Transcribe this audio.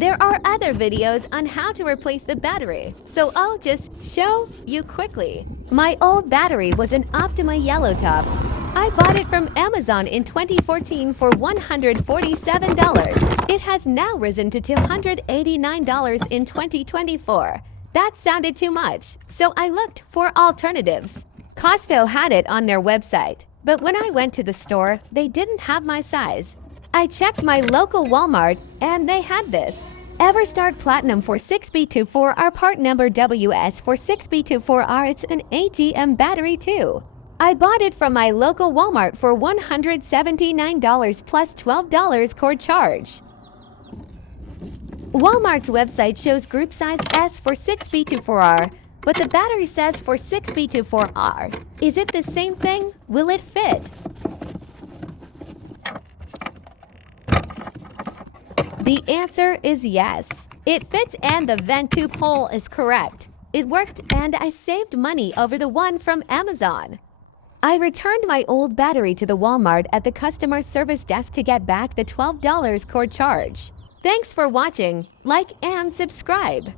There are other videos on how to replace the battery, so I'll just show you quickly. My old battery was an Optima yellow top. I bought it from Amazon in 2014 for $147. It has now risen to $289 in 2024. That sounded too much, so I looked for alternatives. Costco had it on their website, but when I went to the store, they didn't have my size. I checked my local Walmart, and they had this. EverStart Platinum for 6B24R part number WS for 6B24R. It's an AGM battery too. I bought it from my local Walmart for $179 plus $12 cord charge. Walmart's website shows group size S for 6B24R, but the battery says for 6B24R. Is it the same thing? Will it fit? The answer is yes. It fits and the vent tube hole is correct. It worked and I saved money over the one from Amazon. I returned my old battery to the Walmart at the customer service desk to get back the $12 cord charge. Thanks for watching. Like and subscribe.